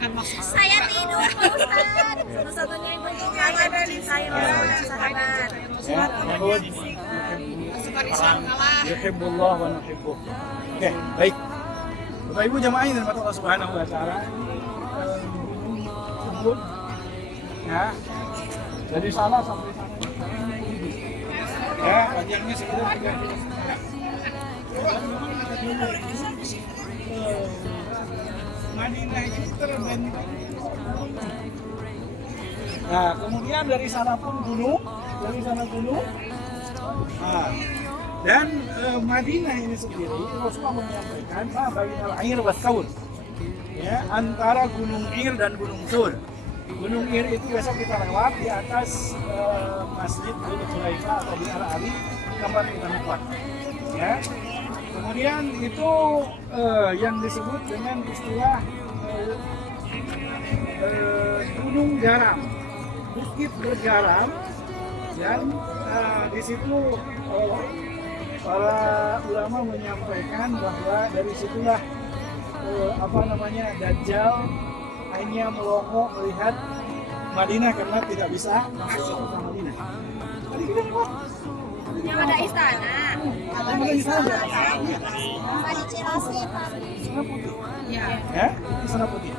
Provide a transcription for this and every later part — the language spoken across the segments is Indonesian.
akan masuk. Saya tidur, Pak Ustaz. Satu-satunya yang berhubungan dari saya sahabat. Ya, Mahmud. Pasukan Islam kalah. Yuhibbullah wa nuhibbuh. Oke, baik. Bapak Ibu jamaah yang dirahmati Allah Subhanahu wa taala. Sebut ya. Dari sana sampai sana. Ya, panjangnya sekitar 30 meter. Madinah ini terbentang. Nah, kemudian dari sana pun gunung, Nah, dan Madinah ini sendiri Rasulullah menyampaikan bainal air was saur. Ya, antara Gunung Ir dan Gunung Sur. Gunung Ir itu besok kita lewat di atas Masjid Dzul Khulaifah atau di Ali tempat kita lewat. Ya. Kemudian itu yang disebut dengan istilah gunung garam, bukit bergaram, dan di situ para ulama menyampaikan bahwa dari situlah Dajjal hanya melongo melihat Madinah karena tidak bisa masuk ke Madinah. Tadi kita lewat. Yang ada istana. Ada istana. Tadi Cilasi, Pak. Istana putih. Ya. Ya, istana putih.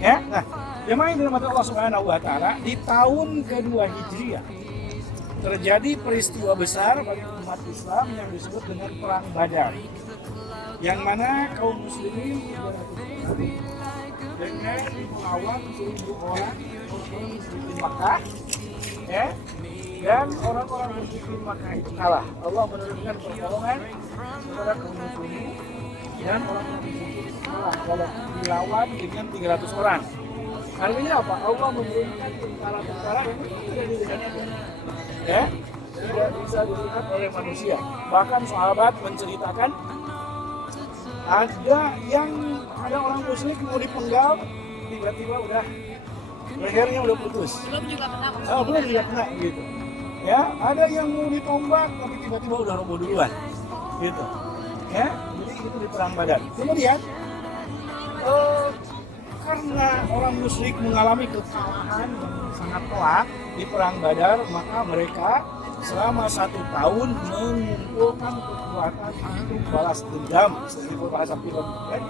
Ya, nah, jemaah yang dirahmati Allah Subhanahu wa taala, di tahun kedua Hijriah terjadi peristiwa besar bagi umat Islam yang disebut dengan Perang Badar. Yang mana kaum muslimin 300 hari dengan melawan 1000 orang musyrikin Makkah, ya, dan orang-orang musyrikin Makkah itu kalah. Allah menurunkan pertolongan kepada kaum muslimin dan orang-orang musyrikin kalah kalau dilawan dengan 300 orang. Artinya apa? Allah menurunkan tentara-tentara yang tidak dilihat, ya, tidak bisa dilihat oleh manusia. Bahkan sahabat menceritakan ada orang musyrik mau dipenggal, tiba-tiba udah lehernya udah putus. Belum juga pernah. Belum juga kena gitu. Ya, ada yang mau ditombak tapi tiba-tiba udah roboh duluan. Gitu. Ya, jadi itu di perang Badar. Kemudian karena orang musyrik mengalami kekalahan yang sangat telak di perang Badar, maka mereka selama 1 tahun mengumpulkan kekuatan untuk balas dendam, seperti bahasa film kan?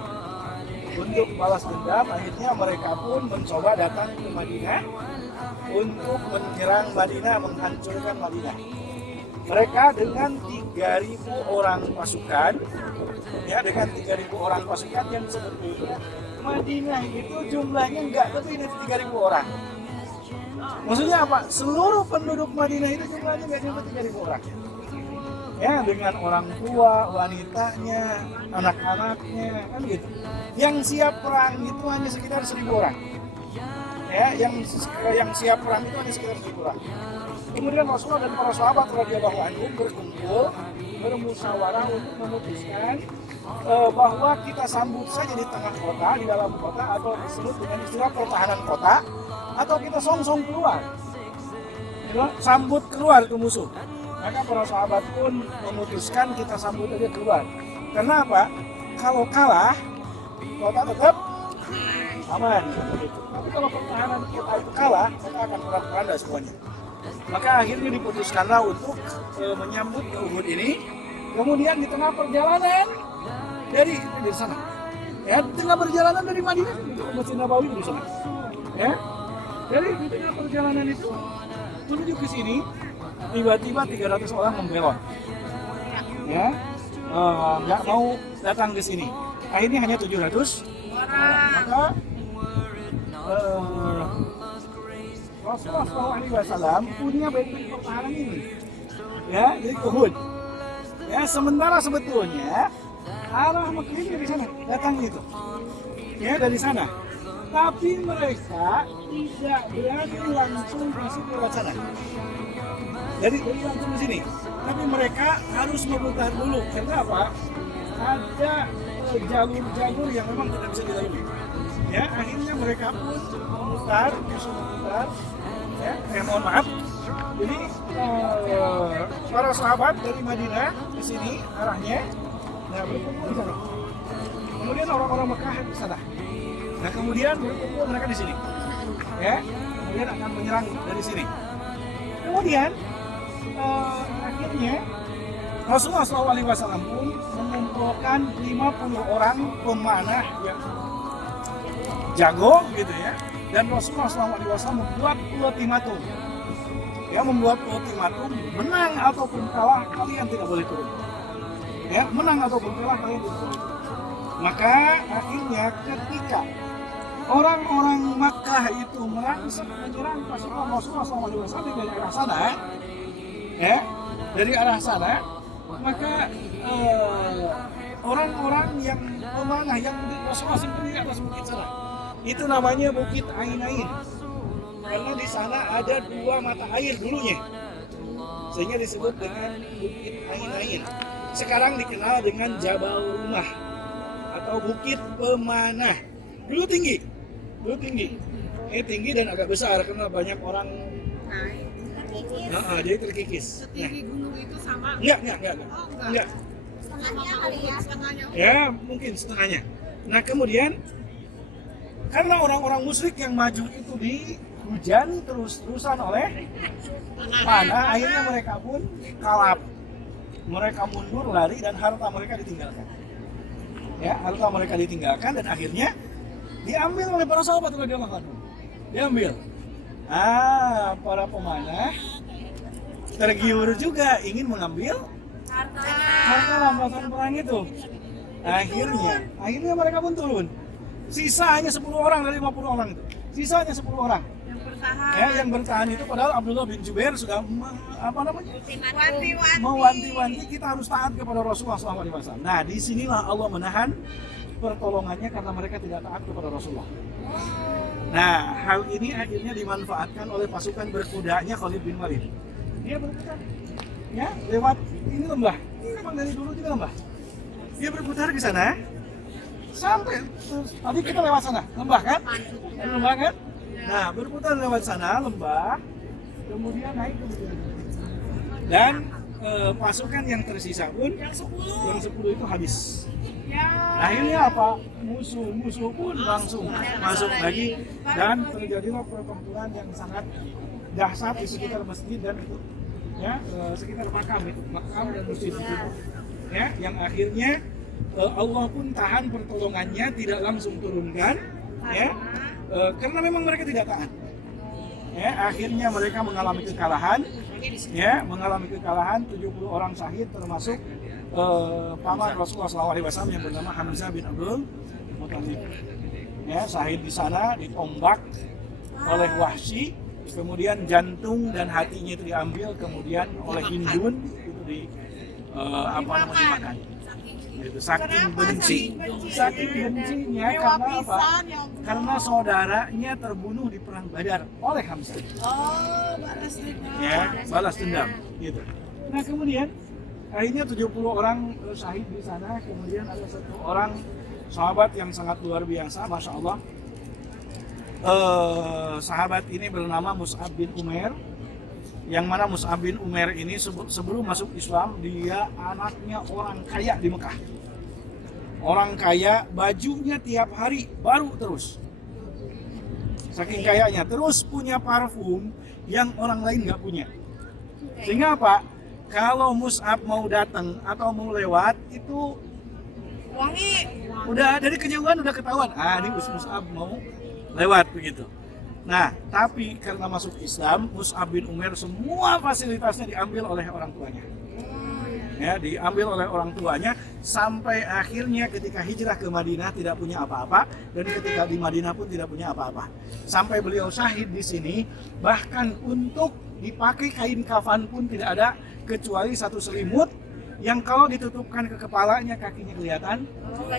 Untuk balas dendam, akhirnya mereka pun mencoba datang ke Madinah untuk menyerang Madinah, menghancurkan Madinah. Mereka dengan 3.000 orang pasukan, ya, dengan 3.000 orang pasukan yang sebetulnya Madinah itu jumlahnya nggak lebih dari 3.000 orang. Maksudnya apa? Seluruh penduduk Madinah itu jumlahnya nggak sampai 3.000 orang. Ya, dengan orang tua, wanitanya, anak-anaknya, kan gitu. Yang siap perang itu hanya sekitar 1.000 orang. Ya, yang siap perang itu hanya sekitar 1.000 orang. Kemudian Rasulullah dan para sahabat radhiyallahu anhum berkumpul, bermusyawarah untuk memutuskan bahwa kita sambut saja di tengah kota, di dalam kota, atau disebut dengan istilah pertahanan kota, atau kita songsong keluar, sambut keluar ke musuh. Maka para sahabat pun memutuskan kita sambut aja keluar. Karena apa? Kalau kalah, kota tetap aman. Tapi kalau pertahanan kita itu kalah, maka akan porak-poranda semuanya. Maka akhirnya diputuskanlah untuk menyambut ke Uhud ini. Kemudian di tengah perjalanan dari sana, ya, di tengah perjalanan dari Madinah untuk Masjid Nabawi di sana, ya. Dari di tengah perjalanan itu menuju ke sini, tiba-tiba 300 orang membelot, ya, nggak mau datang ke sini. Akhirnya hanya 700 orang. Maka Rasulullah SAW punya benteng pertahanan ini, ya, jadi Uhud. Ya, sementara sebetulnya arah Mekah ini dari sana, datang itu, ya, dari sana. Tapi mereka tidak berani langsung masuk ke sana. Jadi langsung ke sini. Tapi mereka harus memutar dulu. Karena apa? Ada jalur-jalur yang memang tidak bisa dilalui. Ya, akhirnya mereka pun memutar, ya, mohon maaf. Jadi para sahabat dari Madinah ke sini arahnya, nah, berkumpul di sana. Kemudian orang-orang Mekah di sana. Nah kemudian berkumpul mereka di sini, ya. Kemudian akan menyerang dari sini. Kemudian akhirnya Rasulullah SAW pun mengumpulkan 50 orang pemanah yang jago, gitu ya. Dan Rasulullah SAW membuat ultimatum. Ya, membuat ultimatum, menang ataupun kalah kalian tidak boleh turun. Ya, menang ataupun kalah kalian tidak boleh turun. Maka akhirnya ketika orang-orang Makkah itu menyerang pasukan Rasulullah SAW dari arah sana, ya, dari arah sana, maka orang-orang yang pemanah yang Rasulullah sendiri di atas bukit sana, itu namanya Bukit Ain-Ain. Karena di sana ada 2 mata air dulunya, sehingga disebut dengan Bukit Ain-Ain. Sekarang dikenal dengan Jabal Rumah atau Bukit Pemanah. Dulu tinggi, tinggi dan agak besar karena banyak orang. Jadi terkikis. Setinggi gunung itu sama? Enggak. Setengahnya kali ya? Setengahnya. Ya, mungkin setengahnya. Nah kemudian karena orang-orang musyrik yang maju itu dihujani terus-terusan oleh panah, akhirnya mereka pun kalap. Mereka mundur, lari, dan harta mereka ditinggalkan. Ya, harta mereka ditinggalkan dan akhirnya diambil oleh para sahabat radhiyallahu anhum. Diambil. Para pemanah tergiur juga ingin mengambil harta rampasan perang itu. Akhirnya mereka pun turun. Sisa hanya 10 orang dari 50 orang itu. Sisa hanya 10 orang. Yang bertahan itu padahal Abdullah bin Jubair sudah mewanti-wanti kita harus taat kepada Rasulullah SAW. Nah, disinilah Allah menahan pertolongannya karena mereka tidak taat kepada Rasulullah. Nah, hal ini akhirnya dimanfaatkan oleh pasukan berkudanya Khalid bin Walid. Dia berputar, ya, lewat ini lembah. Ini memang dari dulu juga lembah. Dia berputar ke sana, sampai terus. Tadi kita lewat sana, lembah kan? Lembah kan? Nah, berputar lewat sana, lembah, kemudian naik ke bukit. Dan pasukan yang tersisa pun, yang 10 itu habis. Akhirnya apa? Musuh pun langsung masuk lagi dan terjadilah pertempuran yang sangat dahsyat di sekitar masjid dan itu, ya, sekitar makam dan masjid itu, ya, yang akhirnya Allah pun tahan pertolongannya, tidak langsung turunkan, ya, karena memang mereka tidak taat. Ya, akhirnya mereka mengalami kekalahan, ya, 70 orang syahid termasuk paman Rasulullah SAW yang bernama Hamzah bin Abdul Muthalib. Ya, syahid di sana, ditombak oleh Wahsy, kemudian jantung dan hatinya itu diambil, kemudian oleh Hindun itu dimakan. Itu saking bencinya karena apa? Karena saudaranya terbunuh di perang Badar oleh Hamzah. Balas dendam. Ya, balas dendam gitu. Nah, kemudian akhirnya 70 orang syahid di sana, kemudian ada 1 orang sahabat yang sangat luar biasa, Masya Allah. Sahabat ini bernama Mus'ab bin Umair, yang mana Mus'ab bin Umair ini sebelum masuk Islam, dia anaknya orang kaya di Mekah. Orang kaya, bajunya tiap hari baru terus. Saking kayanya, terus punya parfum yang orang lain nggak punya. Sehingga apa? Kalau Mus'ab mau datang atau mau lewat itu Wangi. Udah dari kejauhan udah ketahuan. Ini Mus'ab mau lewat begitu. Nah, tapi karena masuk Islam, Mus'ab bin Umair semua fasilitasnya diambil oleh orang tuanya. Ya, diambil oleh orang tuanya sampai akhirnya ketika hijrah ke Madinah tidak punya apa-apa, dan ketika di Madinah pun tidak punya apa-apa. Sampai beliau syahid di sini, bahkan untuk dipakai kain kafan pun tidak ada kecuali 1 selimut yang kalau ditutupkan ke kepalanya kakinya kelihatan,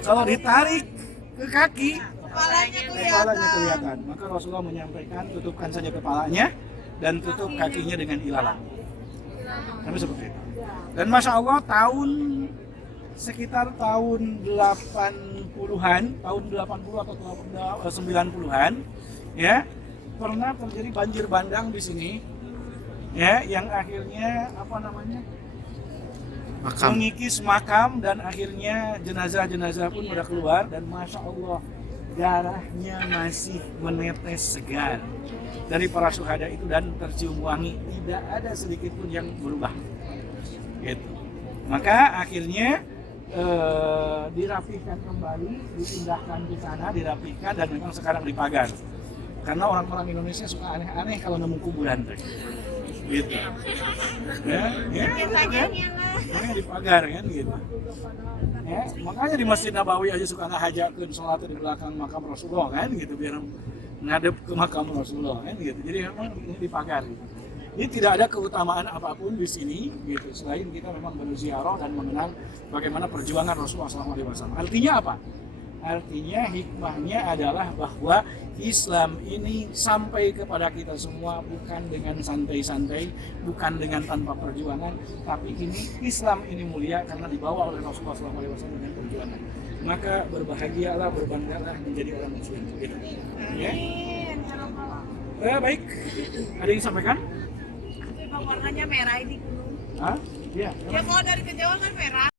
kalau ditarik ke kaki kepalanya kelihatan. Maka Rasulullah menyampaikan tutupkan saja kepalanya dan tutup kakinya dengan ilalang. Sampai seperti itu. Dan Masya Allah sekitar tahun 80-an, tahun 80 atau 90-an, ya, pernah terjadi banjir bandang di sini, ya, yang akhirnya mengikis makam, dan akhirnya jenazah-jenazah pun sudah keluar, dan Masya Allah darahnya masih menetes segar dari para syuhada itu dan tercium wangi, tidak ada sedikit pun yang berubah. Gitu. Maka akhirnya dirapihkan kembali, dipindahkan ke sana, dirapihkan dan memang sekarang dipagar. Karena orang-orang Indonesia suka aneh-aneh kalau nemu kuburan tuh. Gitu. Makanya dipagar kan gitu. Ya, makanya di Masjid Nabawi aja suka ngahajakeun sholat di belakang makam Rasulullah kan gitu biar ngadep ke makam Rasulullah kan gitu. Jadi memang ini dipagar gitu. Ini tidak ada keutamaan apapun di sini gitu selain kita memang berziarah dan mengenang bagaimana perjuangan Rasulullah SAW. Artinya apa? Artinya hikmahnya adalah bahwa Islam ini sampai kepada kita semua bukan dengan santai-santai, bukan dengan tanpa perjuangan, tapi ini Islam ini mulia karena dibawa oleh Rasulullah SAW dengan perjuangan. Maka berbahagialah, berbanggalah menjadi orang Muslim. Gitu. Ya. Baik, ada yang disampaikan? Warnanya merah ini gunung. Hah? Iya. Ya kalau dari kejauhan kan merah.